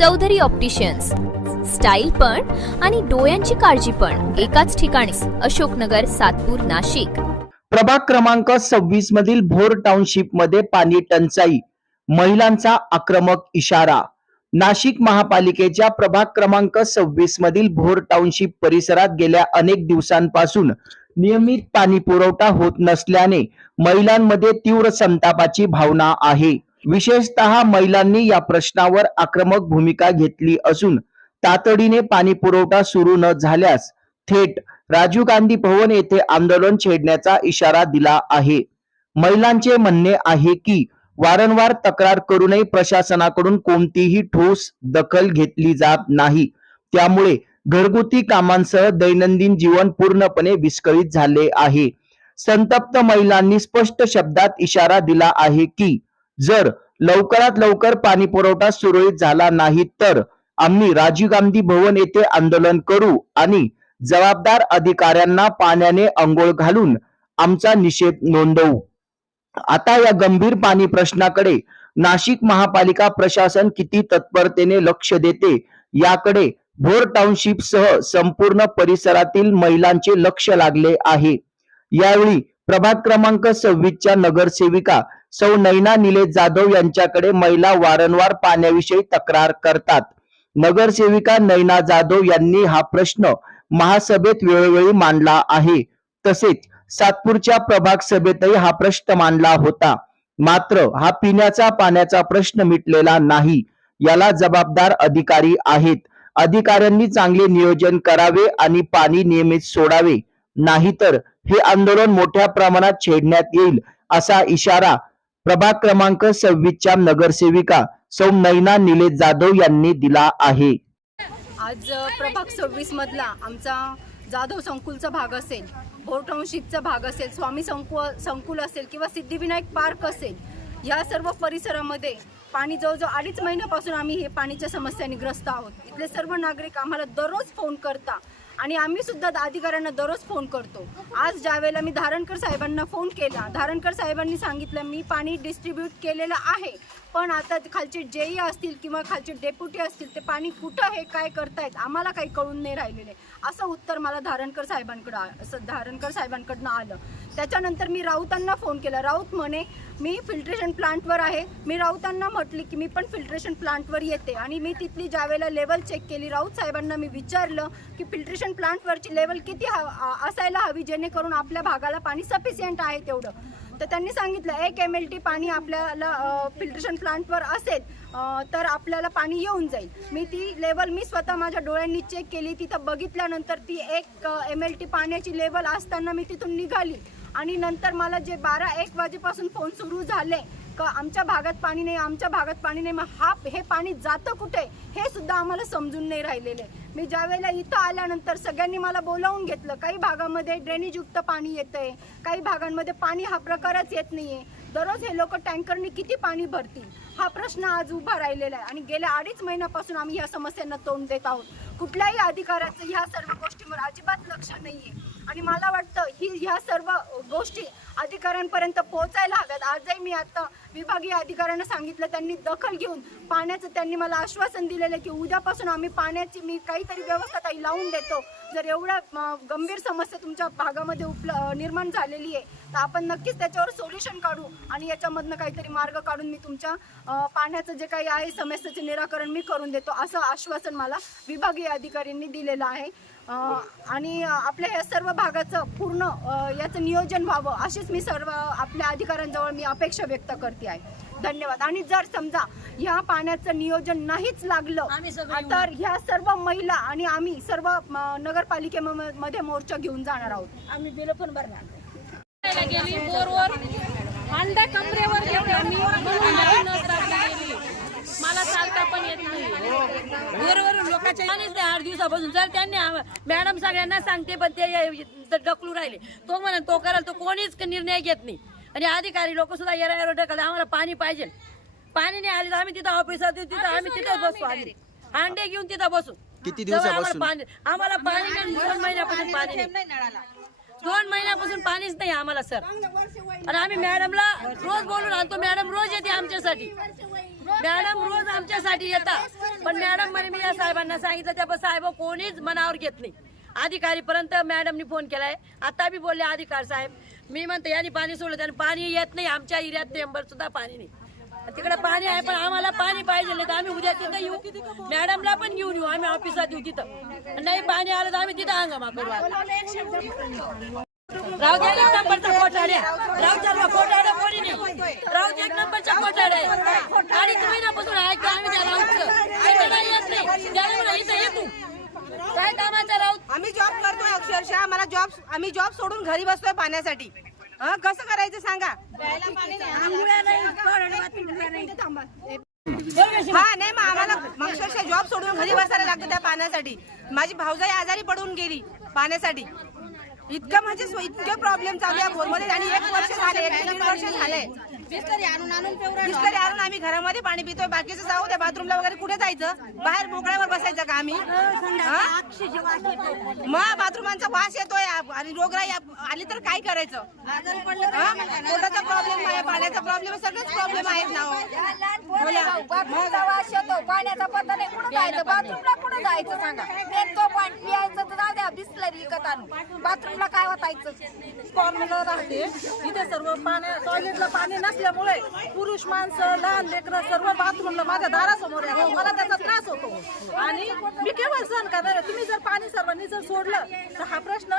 Chaudhari opticians, style पण आणि डोळ्यांची काळजी पण एकाच ठिकाणी. अशोकनगर, सातपूर, नाशिक. प्रभाग क्रमांक 26 मधील भोर टाउनशिप मध्ये पाणी टंचाई, महिलांचा आक्रमक इशारा. नाशिक महापालिकेच्या प्रभाग क्रमांक 26 मधील भोर टाउनशिप परिसरात गेल्या अनेक दिवसांपासून नियमित पाणी पुरवठा होत नसल्याने महिलांमध्ये तीव्र संतापाची भावना आहे. विशेषतः महिलांनी या प्रश्नावर आक्रमक भूमिका घेतली असून तातडीने पाणी पुरवठा सुरू न झाल्यास थेट राजीव गांधी भवन येथे आंदोलन छेडण्याचा इशारा दिला आहे. महिलांचे म्हणणे आहे की वारंवार तक्रार करूनही प्रशासनाकडून कोणतीही ठोस दखल घेतली जात नाही. त्यामुळे घरगुती कामांसह दैनंदिन जीवन पूर्णपणे विस्कळीत झाले आहे. संतप्त महिलांनी स्पष्ट शब्दात इशारा दिला आहे की जर लवकरात लवकर पाणी पुरवठा सुरळीत झाला नाही तर आम्ही राजीव गांधी भवन येथे आंदोलन करू आणि जबाबदार अधिकाऱ्यांना पाण्याने अंघोळ घालून आमचा निषेध नोंदवू. आता या गंभीर पाणी प्रश्नाकडे नाशिक महापालिका प्रशासन किती तत्परतेने लक्ष देते याकडे भोर टाउनशिप सह संपूर्ण परिसरातील महिलांचे लक्ष लागले आहे. यावेळी प्रभाग क्रमांक 26 च्या नगरसेविका सौ नैना निलेश जाधव यांच्याकडे महिला वारंवार पाण्याविषयी तक्रार करतात. नगरसेविका नैना जाधव यांनी हा प्रश्न महासभेत वेळोवेळी मांडला आहे. तसेच सातपूरच्या प्रभाग सभेतही हा प्रश्न मांडला होता. मात्र हा पिण्याचा पाण्याचा प्रश्न मिटलेला नाही. याला जबाबदार अधिकारी आहेत. अधिकाऱ्यांनी चांगले नियोजन करावे आणि पाणी नियमित सोडावे, नाहीतर हे आंदोलन मोठ्या प्रमाणात छेडण्यात येईल असा इशारा प्रभाग क्रमांक 26 च्या नगरसेविका सौ नैना निलेश जाधव यांनी दिला आहे. आज प्रभाग 26 मधला आमचा जाधव संकुलचा भाग असेल, भोर टाउनशिपचा भाग असेल, स्वामी संकुल असेल किंवा सिद्धिविनायक पार्क असेल, या सर्व परिसरामध्ये पाणी जवळजवळ 2.5 महिन्यापासून आम्ही हे पाणीच्या समस्यांनी ग्रस्त आहोत. इथले सर्व नागरिक आम्हाला दररोज फोन करता आणि आम्ही सुद्धा अधिकाऱ्यांना दररोज फोन करतो. आज ज्यावेळेला मी धारणकर साहेबांना फोन केला, धारणकर साहेबांनी सांगितलं मी पाणी डिस्ट्रीब्यूट केलेलं आहे, पण आता खालचे जेई असतील किंवा खालचे डेप्युटी असतील ते पाणी कुठं हे काय करतायत आम्हाला काही कळून नाही राहिलेले, असं उत्तर मला धारणकर साहेबांकडनं आलं. त्याच्यानंतर मी राऊतांना फोन केला. राऊत म्हणे मी फिल्ट्रेशन प्लांटवर आहे. मी राऊतांना म्हटले की मी पण फिल्ट्रेशन प्लांटवर येते आणि मी तिथली ज्यावेळेला लेवल चेक केली, राऊत साहेबांना मी विचारलं की फिल्ट्रेशन प्लांटवरची लेवल किती असायला हवी जेणेकरून आपल्या भागाला पाणी सफिशियंट आहे तेवढं. तर त्यांनी सांगितलं 1 MLT पाणी आपल्याला फिल्ट्रेशन प्लांटवर असेल तर आपल्याला पाणी येऊन जाईल. मी ती लेवल मी स्वतः माझ्या डोळ्यांनी चेक केली. तिथं बघितल्यानंतर ती 1 MLT पाण्याची लेवल असताना मी तिथून निघाली आणि नंतर मला जे 12-1 वाजेपासून फोन सुरू झाले का आमच्या भागात पाणी नाही, आमच्या भागात पाणी नाही. मग हे पाणी जातं कुठे हे सुद्धा आम्हाला समजून नाही राहिलेले. मी ज्यावेळेला इथं आल्यानंतर सगळ्यांनी मला बोलावून घेतलं. काही भागामध्ये ड्रेनेजयुक्त पाणी येतंय, काही भागांमध्ये पाणी हा प्रकारच येत नाहीये. दररोज हे लोक टँकरने किती पाणी भरतील हा प्रश्न आज उभा राहिलेला आहे आणि गेल्या 2.5 महिन्यापासून आम्ही या समस्यांना तोंड देत आहोत. कुठल्याही अधिकाऱ्याचं ह्या सर्व गोष्टींवर अजिबात लक्ष नाहीये आणि मला वाटतं ह्या सर्व गोष्टी अधिकाऱ्यांपर्यंत पोहोचायला हव्यात. आजही मी आता विभागीय अधिकाऱ्यांना सांगितलं, त्यांनी दखल घेऊन पाण्याचं त्यांनी मला आश्वासन दिलेलं की उद्यापासून आम्ही पाण्याची मी काहीतरी व्यवस्था ताई लावून देतो. जर एवढा गंभीर समस्या तुमच्या भागामध्ये निर्माण झालेली आहे तर आपण नक्कीच त्याच्यावर सोल्युशन काढू आणि याच्यामधनं काहीतरी मार्ग काढून मी तुमच्या पाण्याचं जे काही आहे समस्येचे निराकरण मी करून देतो असं आश्वासन मला विभागीय अधिकाऱ्यांनी दिलेलं आहे. आणि आपल्या या सर्व भागाचं पूर्ण याचं नियोजन व्हावं अशीच मी सर्व आपल्या अधिकाऱ्यांजवळ मी अपेक्षा व्यक्त करते आहे. धन्यवाद. आणि जर समजा ह्या पाण्याचं नियोजन नाहीच लागलं तर ह्या सर्व महिला आणि आम्ही सर्व नगरपालिकेमध्ये मोर्चा घेऊन जाणार आहोत. आम्ही बिल पण भरणार. अंडा कमरेवर मला चालता पण येत नाही. बरोबर लोकांच्या 8 दिवसापासून जर त्यांनी मॅडम सगळ्यांना सांगते पण ते ढकलू राहिले. तो म्हणा तो कराल, तो कोणीच निर्णय घेत नाही आणि अधिकारी लोक सुद्धा येणार ढकलले. आम्हाला पाणी पाहिजे, पाणी नाही आले तर आम्ही तिथं ऑफिसात तिथं आम्ही तिथं बसू, आम्ही अंडे घेऊन तिथं बसू. किती दिवसापासून आम्हाला पाणी 2 महिन्यापासून पाणी नाही. 2 महिन्यापासून पाणीच नाही आम्हाला सर. आणि आम्ही मॅडमला रोज बोलून आणतो, मॅडम रोज येते आमच्यासाठी, मॅडम रोज आमच्यासाठी येतात. पण मॅडम म्हणे मी या साहेबांना सांगितलं, त्या साहेब कोणीच मनावर घेत नाही. अधिकारीपर्यंत मॅडमनी फोन केलाय, आता बी बोलले अधिकारी साहेब. मी म्हणते यांनी पाणी सोडलं, त्यांनी पाणी येत नाही. आमच्या एरियात टेंबर सुद्धा पाणी नाही. तिकडे पाणी आहे पण आम्हाला पाणी पाहिजे, नाही तर आम्ही उद्या तिथं येऊ, मॅडमला पण घेऊन येऊ, आम्ही ऑफिसात येऊ तिथं. नाही पाणी आलं तर आम्ही तिथं हंगामा करू. रावच्या 1 नंबरचा कोठाड्या, रावच्या कोठाड्या कोणी नाही, रावच्या 1 नंबरच्या कोठाड्या आहे. आणि महिन्यापासून ऐकतो आम्ही त्या राऊतचं, नाही येत नाही, त्याला इथं येतो काय कामाचा राऊत. आम्ही जॉब करतोय अक्षरशः, आम्ही जॉब सोडून घरी बसतोय पाण्यासाठी. कसं करायचं सांगा. हा नाही मग आम्हाला अक्षरशः जॉब सोडून घरी बसायला लागतं त्या पाण्यासाठी. माझी भाऊजाई आजारी पडून गेली पाण्यासाठी. इतकं म्हणजे इतके प्रॉब्लेम चालू आहे बोरमध्ये. आणि 1 वर्ष झाले, 1.5 वर्ष झाले. बिस्लरी आणून आम्ही घरामध्ये पाणी पितोय. बाकीचं जाऊ त्या बाथरूमला वगैरे कुठे जायचं, बाहेर मोकळ्यावर बसायचं का आम्ही. मग बाथरूमांचा वास येतोय आणि रोगराई आली तर काय करायचं. पोटाचा प्रॉब्लेम आहे, पाण्याचा प्रॉब्लेम, सगळेच प्रॉब्लेम आहेत ना. वास येतो, पाण्याचा पत्ता नाही, कुठं जायचं, बाथरूमला कुठं जायचं सांगा. तो पाणी पियायचं तर जाऊ द्या, बिस्लरी विकत आणू, बाथरूमला काय वाटायचं. फॉर्म्युला राहते इथे सर्व टॉयलेटला पाणी नसल्यामुळे पुरुष माणसं, लहान लेकरं सर्व बाथरूमला माझ्या दारासमोर आहे. मला त्याचा त्रास होतो आणि मी केवळ सहन करणार आहे. तुम्ही जर पाणी सर्वांनी जर सोडलं तर हा प्रश्न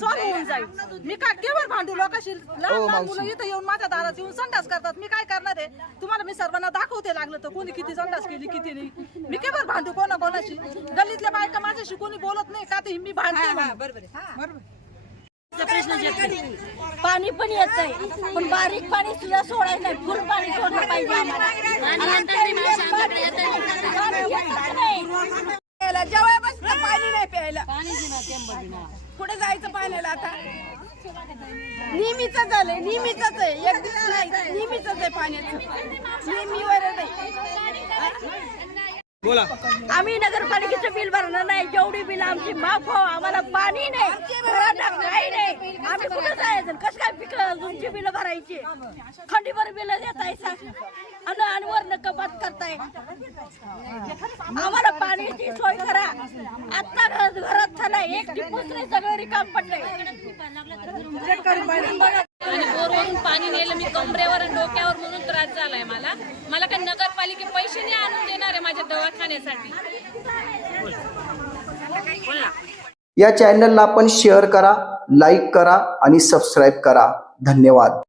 सॉल्व्ह होऊन जाईल. मी काय केवळ भांडू लोकांशी, लहान मुलं इथं येऊन माझ्या दारात येऊन संडास करतात. मी काय करणार आहे, तुम्हाला मी सर्वांना दाखवते लागलं तर कोणी किती संडास केली किती नाही. मी केवळ भांडू कोणाशी. गल्लीतल्या बायका माझ्याशी कोणी बोलत नाही का, ते मी भांडते. बरोबर. पाणी पण येत आहे पण बारीक पाणी सुद्धा सोडायचं नाही, फुल पाणी सोडलं पाहिजे आम्हाला. जेव्हा बसलं पाणी नाही प्यायला, कुठे जायचं पाण्याला. आता नेहमीच झालंय, नेहमीच आहे, एक दिवस नाही, नेहमीच आहे पाण्याचं, नेहमीवर नाही. आम्ही नगरपालिकेचं बिल भरणार नाही, जेवढी बिल आमची माफ हो. आम्हाला पाणी नाही, काही नाही, आम्ही कुठं जायचं, कसं काय पिकं तुमची बिलं भरायची. खंडीभर बिल देताय आणि वरनं कपात करताय. आम्हाला पाण्याची सोय करा. आता घरात झाला एक टिपूस नाही, सगळं रिकाम पडलंय. आणि बोरवरून पाणी नेलं मी कमरेवर आणि डोक्यावर म्हणून त्रास झालाय मला काय नगरपालिके पैसे नाही आणून देणार आहे माझ्या दवाखान्यासाठी. या चॅनलला आपण शेअर करा, लाईक करा आणि सबस्क्राईब करा. धन्यवाद.